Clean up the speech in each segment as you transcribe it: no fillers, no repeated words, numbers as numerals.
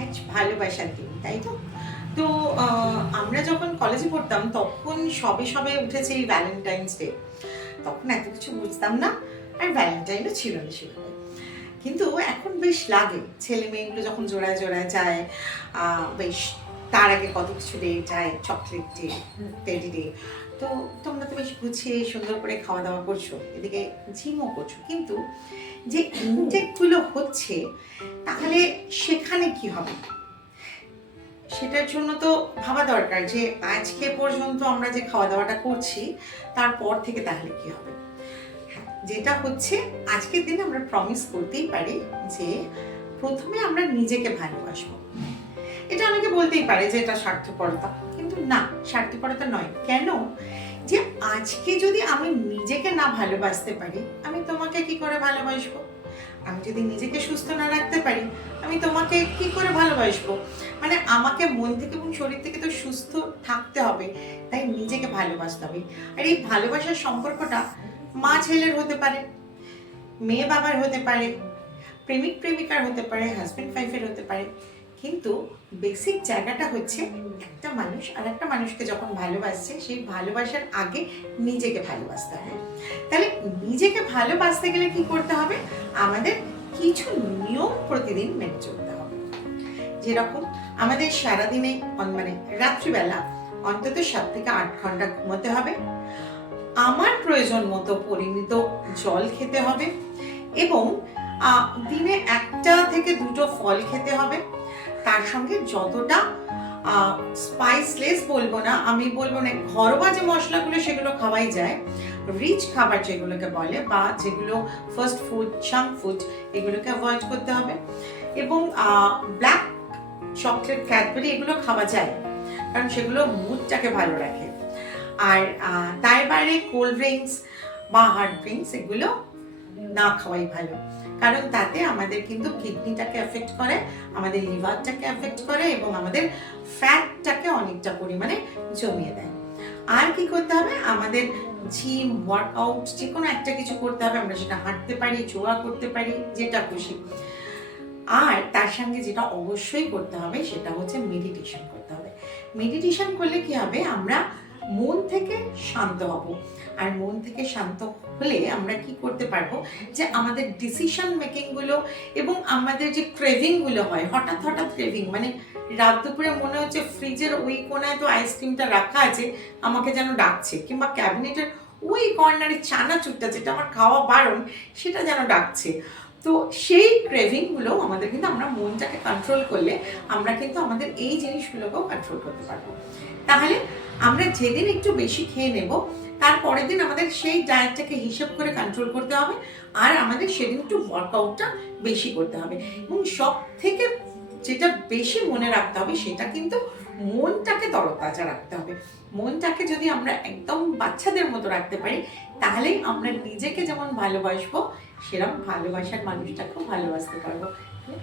আজ ভালোবাসার দিন, তাই তো? তো আমরা যখন কলেজে পড়তাম তখন সবে সবে উঠেছে এই ভ্যালেন্টাইন্স ডে। তখন এত কিছু বুঝতাম না, আর ভ্যালেন্টাইনও ছিল না সেভাবে। কিন্তু এখন বেশ লাগে, ছেলে মেয়েগুলো যখন জোড়ায় জোড়ায় যায়, বেশ তার আগে কত কিছু ডে যায়, চকলেট ডে, টেডি ডে। তো তোমরা তো বেশ গুছিয়ে সুন্দর করে খাওয়া দাওয়া করছো, এদিকে জিমও করছো, কিন্তু যে ইনটেকগুলো হচ্ছে তাহলে সেখানে কি হবে? সেটার জন্য তো ভাবা দরকার যে আজকে পর্যন্ত আমরা যে খাওয়া দাওয়াটা করছি তারপর থেকে তাহলে কি হবে। হ্যাঁ, যেটা হচ্ছে আজকের দিনে আমরা প্রমিস করতেই পারি যে প্রথমে আমরা নিজেকে ভালোবাসবো। এটা অনেকে বলতেই পারে যে এটা স্বার্থপরতা, কিন্তু না, স্বার্থপরতা নয়। কেন? যে আজকে যদি আমি নিজেকে না ভালোবাসতে পারি, আমি তোমাকে কি করে ভালোবাসবো? আমি যদি নিজেকে সুস্থ না রাখতে পারি, আমি তোমাকে কি করে ভালোবাসবো? মানে আমাকে মন থেকে এবং শরীর থেকে তো সুস্থ থাকতে হবে, তাই নিজেকে ভালোবাসতে হবে। আর এই ভালোবাসার সম্পর্কটা মা ছেলের হতে পারে, মেয়ে বাবার হতে পারে, প্রেমিক প্রেমিকার হতে পারে, হাজব্যান্ড ওয়াইফের হতে পারে। কিন্তু বেসিক জায়গাটা হচ্ছে একটা মানুষ আর একটা মানুষকে যখন ভালোবাসছে, সেই ভালোবাসার আগে নিজেকে ভালোবাসতে হবে। তাহলে নিজেকে ভালোবাসতে গেলে কি করতে হবে? আমাদের কিছু নিয়ম প্রতিদিন মেনে চলতে হবে। যেরকম আমাদের সারাদিনে মানে রাত্রিবেলা অন্তত 7 থেকে 8 ঘন্টা ঘুমোতে হবে, আমার প্রয়োজন মতো পরিমিত জল খেতে হবে, এবং দিনে 1টা থেকে 2টো ফল খেতে হবে। তার সঙ্গে যতটা স্পাইসলেস বলবো না, আমি বলবো না, ঘরোয়া যে মশলাগুলো সেগুলো খাওয়াই যায়, রিচ খাবার যেগুলোকে বলে, বা যেগুলো ফাস্ট ফুড, জাঙ্ক ফুড, এগুলোকে অ্যাভয়েড করতে হবে। এবং ব্ল্যাক চকলেট, ক্যাডবেরি এগুলো খাওয়া যায়, কারণ সেগুলো মুডটাকে ভালো রাখে। আর তার বাইরে কোল্ড ড্রিঙ্কস বা হার্ড ড্রিঙ্কস এগুলো না খাওয়াই ভালো, কারণ তাতে আমাদের কিন্তু কিডনিটাকে এফেক্ট করে, আমাদের লিভারটাকে এফেক্ট করে, এবং আমাদের ফ্যাটটাকে অনেকটা পরিমাণে জমিয়ে দেয়। আর কি করতে হবে? আমাদের জিম, ওয়ার্কআউট যে কোনো একটা কিছু করতে হবে। আমরা সেটা হাঁটতে পারি, যোগা করতে পারি, যেটা খুশি। আর তার সঙ্গে যেটা অবশ্যই করতে হবে সেটা হচ্ছে মেডিটেশন করতে হবে। মেডিটেশন করলে কি হবে? আমরা মন থেকে শান্ত হব, আর মন থেকে শান্ত হলে আমরা কি করতে পারবো? যে আমাদের ডিসিশন মেকিং গুলো এবং আমাদের যে ক্রেভিং গুলো হয়, হঠাৎ হঠাৎ ক্রেভিং, মানে রাত দুপুরে মনে হচ্ছে ফ্রিজের ওই কোনায় তো আইসক্রিমটা রাখা আছে, আমাকে যেন ডাকছে, কিংবা ক্যাবিনেটের ওই কর্নারে চানাচুরটা যেটা আমার খাওয়া বারণ, সেটা যেন ডাকছে। তো সেই ক্রেভিংগুলো আমাদের কিন্তু, আমরা মনটাকে কন্ট্রোল করলে আমরা কিন্তু আমাদের এই জিনিসগুলোকেও কন্ট্রোল করতে পারবো। তাহলে আমরা যেদিন একটু বেশি খেয়ে নেব, তার পরের দিন আমাদের সেই ডায়েটটাকে হিসেব করে কন্ট্রোল করতে হবে, আর আমাদের সেদিন একটু ওয়ার্কআউটটা বেশি করতে হবে। এবং সব থেকে যেটা বেশি মনে রাখতে হবে সেটা কিন্তু মনটাকে তরতাজা রাখতে হবে। মনটাকে যদি আমরা একদম বাচ্চাদের মতো রাখতে পারি, তাহলেই আমরা নিজেকে যেমন ভালোবাসবো, সেরকম ভালোবাসার মানুষটাকেও ভালোবাসতে পারবো।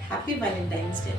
Happy Valentine's day.